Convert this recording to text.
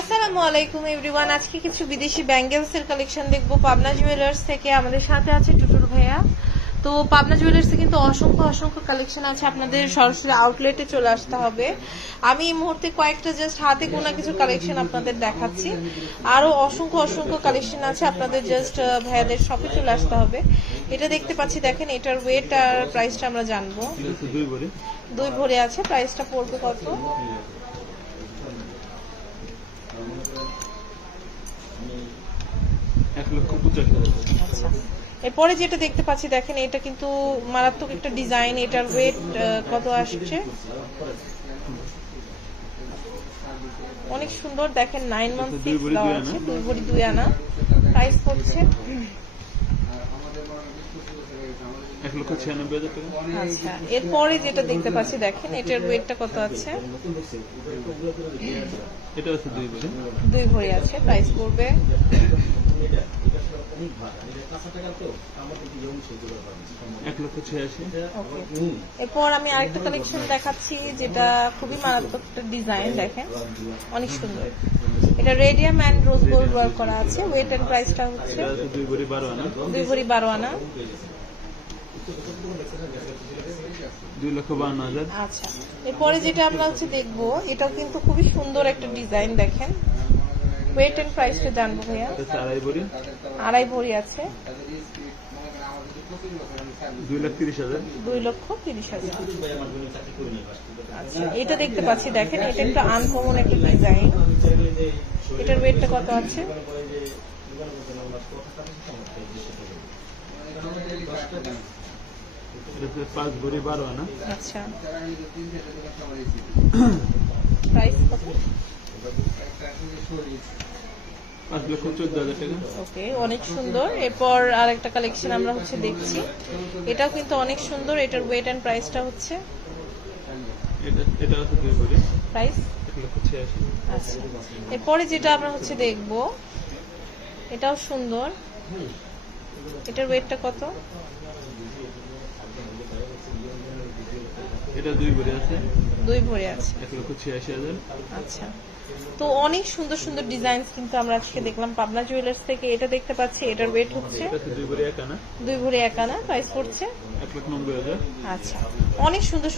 আসসালামু আলাইকুম এভরিওয়ান। আজকে কিছু বিদেশি ব্যাঙ্গেলস এর কালেকশন দেখবো পাবনা জুয়েলার্স থেকে। আমাদের সাথে আছে টুটুল ভাইয়া। তো পাবনা জুয়েলার্সে কিন্তু অসংখ্য অসংখ্য কালেকশন আছে, আপনাদের সরাসরি আউটলেটে চলে আসতে হবে। আমি এই মুহূর্তে কয়েকটা জাস্ট হাতে গোনা কিছু কালেকশন আপনাদের দেখাচ্ছি, আরো অসংখ্য অসংখ্য কালেকশন আছে, আপনাদের জাস্ট ভাইয়াদের শপে চলে আসতে হবে। এটা দেখতে পাচ্ছি, দেখেন এটার ওয়েট আর প্রাইসটা আমরা জানবো। দুই ভরি আছে, প্রাইসটা পড়বে কত? আচ্ছা, এরপরে যেটা দেখতে পাচ্ছি দেখেন, এটা কিন্তু মারাত্মক একটা ডিজাইন। এটার ওয়েট কত আসছে? অনেক সুন্দর, দেখেন 9 মান্থ ফিক্স দেওয়া আছে, 2 ভরি 2 আনা। প্রাইস পড়ছে 1,96,000 টাকা। আচ্ছা, এরপরে যেটা দেখতে পাচ্ছি দেখেন, এটার ওয়েটটা কত আছে? এটা হচ্ছে 2 ভরি। 2 ভরি আছে, প্রাইস পড়বে এরপর আমি আরেকটা কালেকশন দেখাচ্ছি, যেটা খুবই মারাত্মক একটা ডিজাইন। দেখেন অনেক সুন্দর, এটা radium and rose gold work করা আছে। ওয়েট এন্ড প্রাইসটা হচ্ছে 2 ভরি 12 আনা। 2 ভরি 12 আনা। 2,52,000। আচ্ছা, এরপরে যেটা আমরা দেখবো, এটাও কিন্তু খুবই সুন্দর একটা ডিজাইন। দেখেন ওয়েট এন্ড প্রাইসটা জানবো ভাইয়া। 2.5 ভরি। 2.5 ভরি আছে, 2,30,000। 2,30,000। আচ্ছা, এটা দেখতে পাচ্ছি দেখেন, এটা একটা আনকমন একটা ডিজাইন। এটার ওয়েটটা কত আছে? 5 ভরি 12 আনা। আচ্ছা, প্রাইস কত? 5,14,000 টাকা। ওকে, অনেক সুন্দর। এরপর আরেকটা কালেকশন আমরা দেখছি, এটাও কিন্তু অনেক সুন্দর। এটার ওয়েট এন্ড প্রাইসটা হচ্ছে? এটা হচ্ছে 2 ভরি। প্রাইস 1,86,000। আচ্ছা, এরপরে যেটা আমরা দেখবো, এটাও সুন্দর। এটার ওয়েটটা কত? এটা 2 ভরি আছে। 2 ভরি আছে, 1,86,000। আচ্ছা। তো অনেক সুন্দর সুন্দর ডিজাইন কিন্তু আমরা আজকে দেখলাম পাবনা জুয়েলার্স থেকে। এটা দেখতে পাচ্ছি, এটার ওয়েট হচ্ছে 2 ভরি 1 আনা। 2 ভরি 1 আনা। প্রাইস পড়ছে 1,90,000। আচ্ছা, অনেক সুন্দর